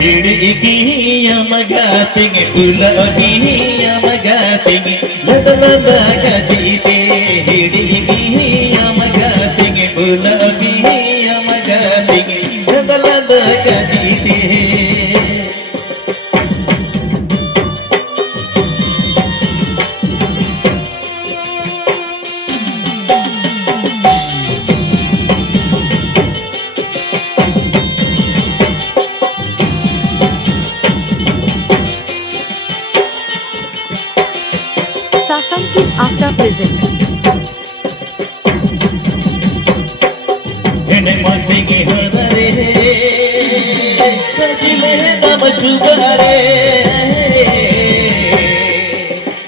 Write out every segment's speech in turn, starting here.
Hidigiya magating ulaugiya magating ladalada kajite hidigiya magating ulaugiya magating ladalada kajite Sasankit Akta present. Hene mosingi hodare kajile dam subare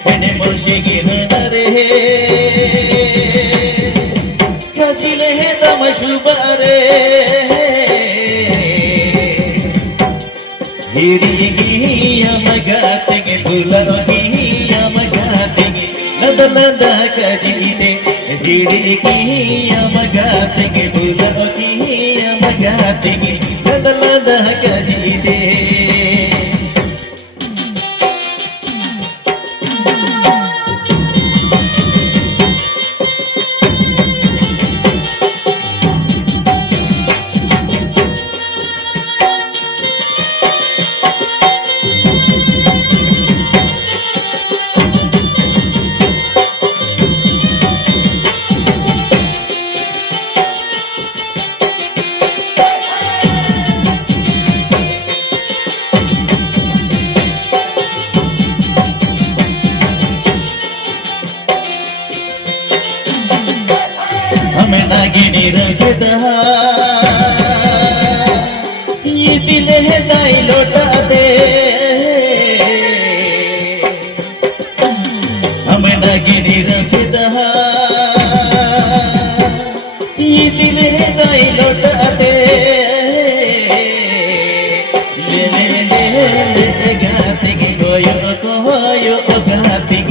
Hene mosingi hodare kajile dam subare Hidigiya magating ulaugiya magating ladalada kajite hidigiya magating ulaugiya magating ladalada kajite गिनी रसदा ये दिल है दाई लौटा दे हमें ना गिनी रसदा ये दिल है दाई लौटा दे ले ले ले ले गाते गोयो गाते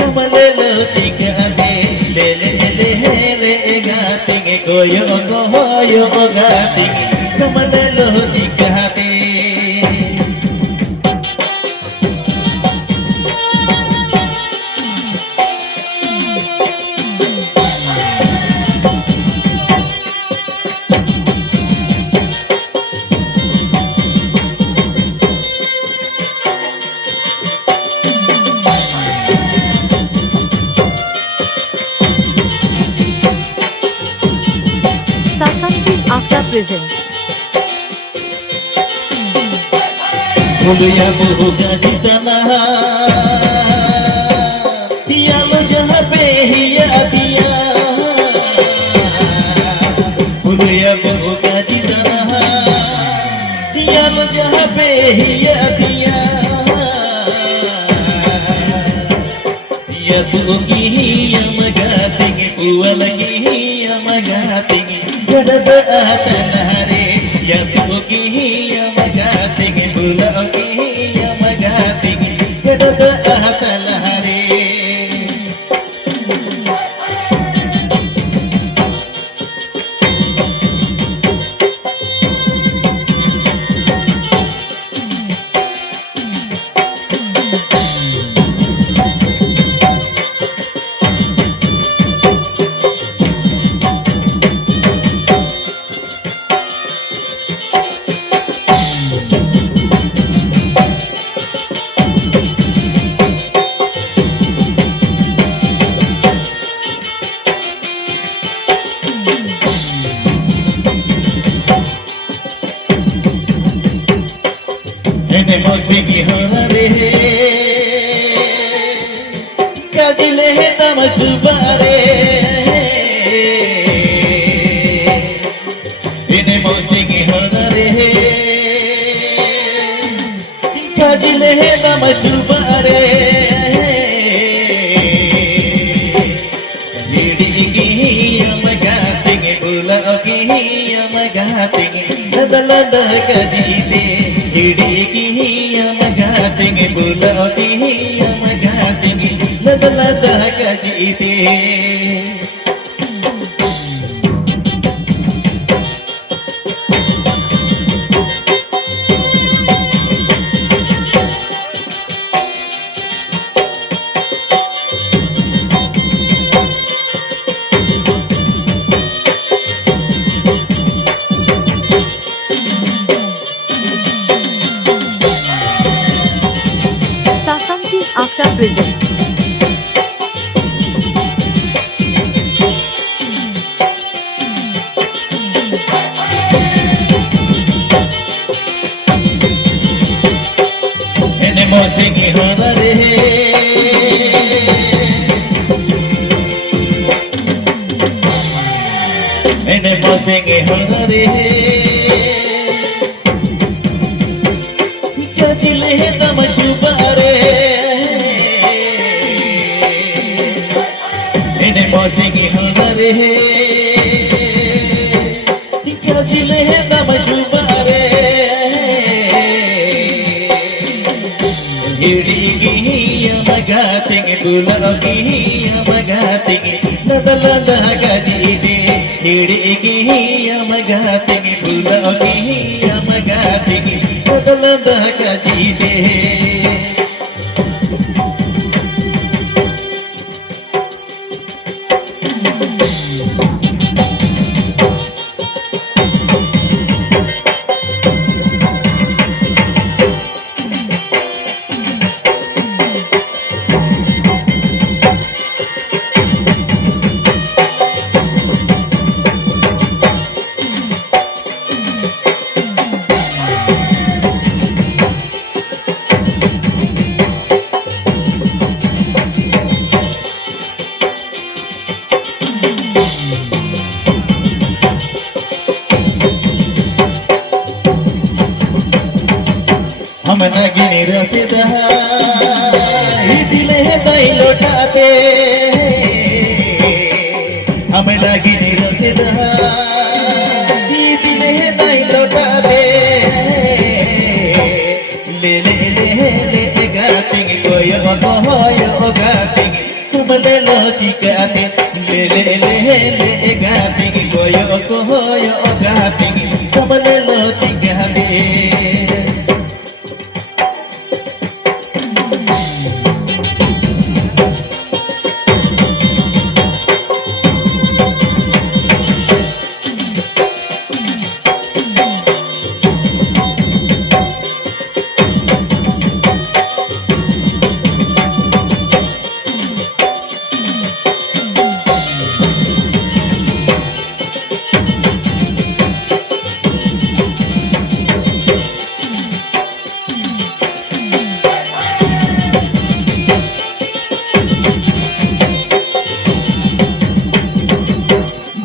कमले लो चिका दे ले ले ले ले गाते goyo gati kamalalo chikahate Sasankit Akta present. Buluya buka di tanah Dia lo jahat hiya dia Buluya buka di tanah Dia lo jahat hiya dia Ya tuki hiya magating Puwalagi hiya magating Gadada atalahare Ya tuki hiya magating Ulaugi hiya magating Gadada atalahare Hene mosingi hodare kajile dam subare Hene mosingi hodare kajile dam subare hidigiya magating ulaugiya magating ladalada kajite hidigiya magating ulaugiya magating ladalada kajite Akta present. मोसिंगी होना रे मैंने मोसिंगी होना रे क्या चिले है तमशुबारे मैंने मोसिंगी होना रे क्या चिले है तमशुबारे magatingi bulagi magatingi nadalada gajide hidigi magatingi bulagi magatingi nadalada gajide हम नगिनी रसदा ही दिल है दाई लौटाते हम नगिनी रसदा ही दिल है दाई लौटाते ले ले ले ले गातेंगे कोई गातेंगे तुम ले लो चिकाते ले ले ले ले गातेंगे कोई गातेंगे तुम ले लो चिकाते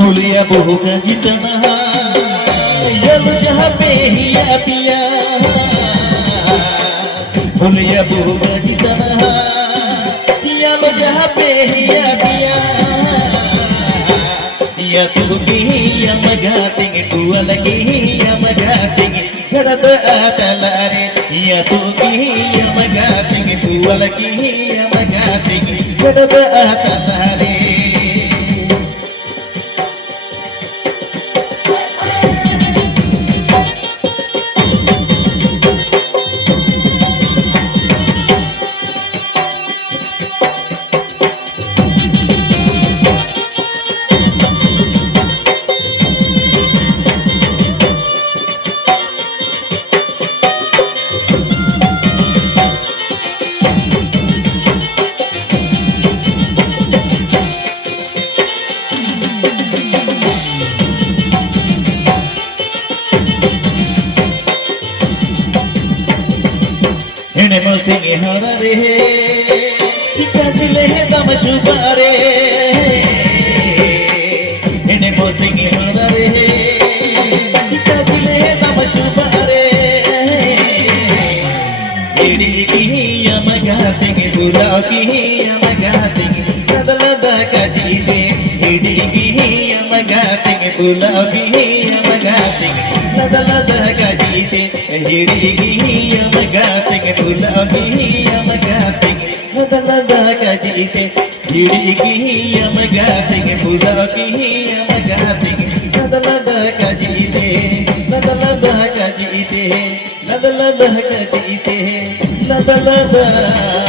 भूलिया बहू का जितना ये जहाँ पे ही पिया भूलिया बहू का जितना ये जहाँ पे ही पिया या तू की हम गातेंगे तू अलगी हम गातेंगे गड़द तलारे या तू की हम गातेंगे तू अलगी हम गातेंगे गड़द तलारे मोसिंगी होना रे कजले है तमशुबारे इन्हें मोसिंगी होना रे कजले है तमशुबारे इड़ीगी हम गातेंगे बुलागी हम गातेंगे कदलदा कजीदे इड़ीगी हम गातेंगे बुलागी हम गातेंगे कदलदा कजीदे इड़ीगी हम गातेंगे बुलागी हम गातेंगे कदलदा कजीदे इड़ीगी हम गातेंगे बुलागी हम गातेंगे कदलदा कजीदे कदलदा कजीदे कदलदा कजीदे कदलदा